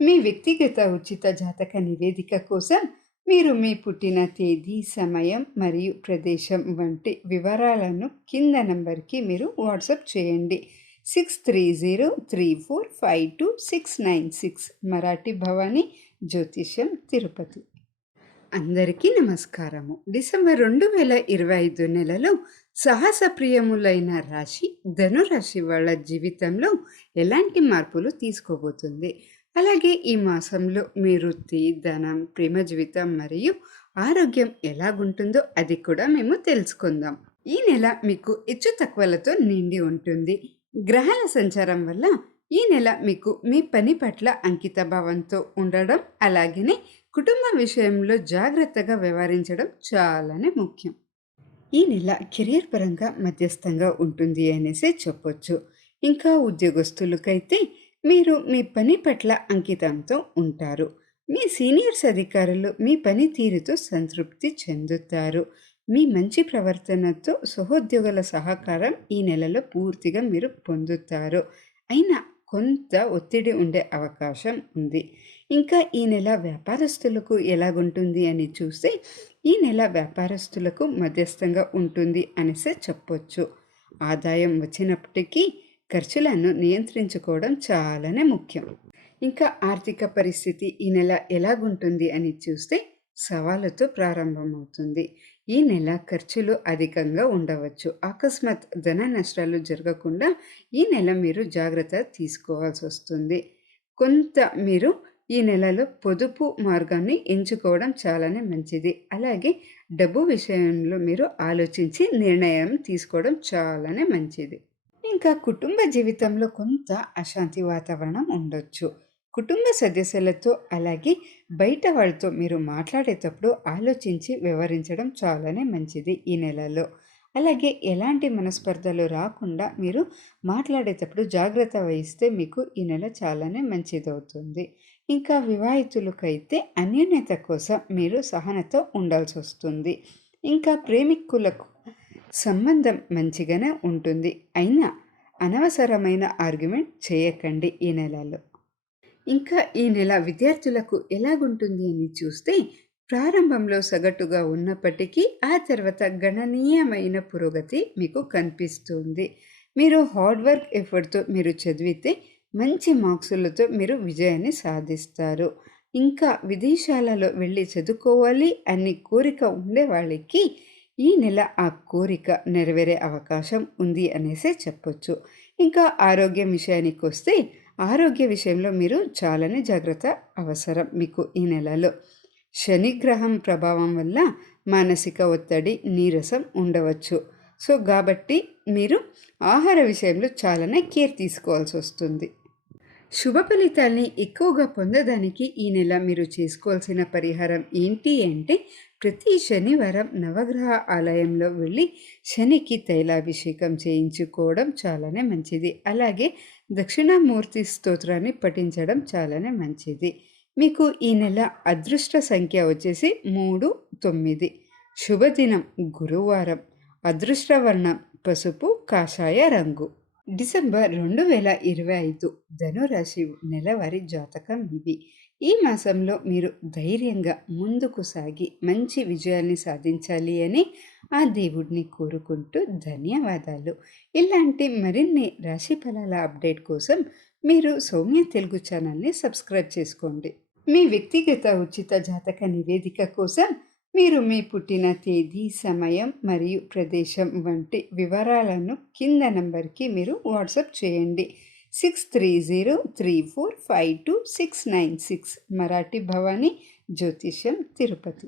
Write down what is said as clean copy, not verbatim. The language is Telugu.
మీ వ్యక్తిగత ఉచిత జాతక నివేదిక కోసం మీరు మీ పుట్టిన తేదీ, సమయం మరియు ప్రదేశం వంటి వివరాలను కింద నంబర్కి మీరు వాట్సాప్ చేయండి. 6303452696 మరాఠీ భవానీ జ్యోతిష్యం తిరుపతి. అందరికీ నమస్కారము. డిసెంబర్ 2025 నెలలో సాహసప్రియములైన రాశి ధనురాశి వాళ్ళ జీవితంలో ఎలాంటి మార్పులు తీసుకోబోతుంది, అలాగే ఈ మాసంలో మీ వృత్తి, ధనం, ప్రేమ జీవితం మరియు ఆరోగ్యం ఎలాగుంటుందో అది కూడా మేము తెలుసుకుందాం. ఈ నెల మీకు హెచ్చు తక్కువలతో నిండి ఉంటుంది. గ్రహాల సంచారం వల్ల ఈ నెల మీకు మీ పని పట్ల అంకిత భావంతో ఉండడం, అలాగనే కుటుంబ విషయంలో జాగ్రత్తగా వ్యవహరించడం చాలానే ముఖ్యం. ఈ నెల కెరీర్ పరంగా మధ్యస్థంగా ఉంటుంది అనేసి చెప్పొచ్చు. ఇంకా ఉద్యోగస్తులకైతే మీరు మీ పని పట్ల అంకితంతో ఉంటారు. మీ సీనియర్స్ అధికారులు మీ పనితీరుతో సంతృప్తి చెందుతారు. మీ మంచి ప్రవర్తనతో సహోద్యోగుల సహకారం ఈ నెలలో పూర్తిగా మీరు పొందుతారు. అయినా కొంత ఒత్తిడి ఉండే అవకాశం ఉంది. ఇంకా ఈ నెల వ్యాపారస్తులకు ఎలాగుంటుంది అని చూస్తే ఈ నెల వ్యాపారస్తులకు మధ్యస్థంగా ఉంటుంది అనేసి చెప్పొచ్చు. ఆదాయం వచ్చినప్పటికీ ఖర్చులను నియంత్రించుకోవడం చాలానే ముఖ్యం. ఇంకా ఆర్థిక పరిస్థితి ఈ నెల ఎలాగుంటుంది అని చూస్తే సవాలుతో ప్రారంభమవుతుంది. ఈ నెల ఖర్చులు అధికంగా ఉండవచ్చు. అకస్మాత్ ధన నష్టాలు జరగకుండా ఈ నెల మీరు జాగ్రత్త తీసుకోవాల్సి వస్తుంది. కొంత మీరు ఈ నెలలో పొదుపు మార్గాన్ని ఎంచుకోవడం చాలానే మంచిది. అలాగే డబ్బు విషయంలో మీరు ఆలోచించి నిర్ణయం తీసుకోవడం చాలానే మంచిది. ఇంకా కుటుంబ జీవితంలో కొంత అశాంతి వాతావరణం ఉండొచ్చు. కుటుంబ సదస్సులతో అలాగే బయట వాళ్ళతో మీరు మాట్లాడేటప్పుడు ఆలోచించి వ్యవహరించడం చాలానే మంచిది ఈ నెలలో. అలాగే ఎలాంటి మనస్పర్ధలు రాకుండా మీరు మాట్లాడేటప్పుడు జాగ్రత్త వహిస్తే మీకు ఈ నెల చాలానే మంచిదవుతుంది. ఇంకా వివాహితులకైతే అన్యోన్యత కోసం మీరు సహనతో ఉండాల్సి వస్తుంది. ఇంకా ప్రేమికులకు సంబంధం మంచిగానే ఉంటుంది. అయినా అనవసరమైన ఆర్గ్యుమెంట్ చేయకండి ఈ నెలలో. ఇంకా ఈ నెల విద్యార్థులకు ఎలాగుంటుంది అని చూస్తే ప్రారంభంలో సగటుగా ఉన్నప్పటికీ ఆ తర్వాత గణనీయమైన పురోగతి మీకు కనిపిస్తుంది. మీరు హార్డ్ వర్క్ ఎఫర్ట్తో మీరు చదివితే మంచి మార్క్సులతో మీరు విజయాన్ని సాధిస్తారు. ఇంకా విదేశాలలో వెళ్ళి చదువుకోవాలి అనే కోరిక ఉండే వాళ్ళకి ఈ నెల ఆ కోరిక నెరవేరే అవకాశం ఉంది అనేసి చెప్పొచ్చు. ఇంకా ఆరోగ్యం విషయానికి వస్తే ఆరోగ్య విషయంలో మీరు చాలానే జాగ్రత్త అవసరం మీకు ఈ నెలలో. శనిగ్రహం ప్రభావం వల్ల మానసిక ఒత్తిడి, నీరసం ఉండవచ్చు. సో కాబట్టి మీరు ఆహార విషయంలో చాలానే కేర్ తీసుకోవాల్సి వస్తుంది. శుభ ఫలితాల్ని ఎక్కువగా పొందడానికి ఈ నెల మీరు చేసుకోవాల్సిన పరిహారం ఏంటి అంటే ప్రతి శనివారం నవగ్రహ ఆలయంలో వెళ్ళి శనికి తైలాభిషేకం చేయించుకోవడం చాలానే మంచిది. అలాగే దక్షిణామూర్తి స్తోత్రాన్ని పఠించడం చాలానే మంచిది. మీకు ఈ నెల అదృష్ట సంఖ్య వచ్చేసి 3, 9. శుభదినం గురువారం. అదృష్ట వర్ణం పసుపు, కాషాయ రంగు. డిసెంబర్ 2025 ధనురాశి నెలవారీ జాతకం ఇవి. ఈ మాసంలో మీరు ధైర్యంగా ముందుకు సాగి మంచి విజయాన్ని సాధించాలి అని ఆ దేవుడిని కోరుకుంటూ ధన్యవాదాలు. ఇలాంటి మరిన్ని రాశి ఫలాల అప్డేట్ కోసం మీరు సౌమ్య తెలుగు ఛానల్ని సబ్స్క్రైబ్ చేసుకోండి. మీ వ్యక్తిగత ఉచిత జాతక నివేదిక కోసం మీరు మీ పుట్టిన తేదీ, సమయం మరియు ప్రదేశం వంటి వివరాలను కింద నంబర్కి మీరు వాట్సాప్ చేయండి. 6303452696 మరాఠీ భవానీ జ్యోతిష్యం తిరుపతి.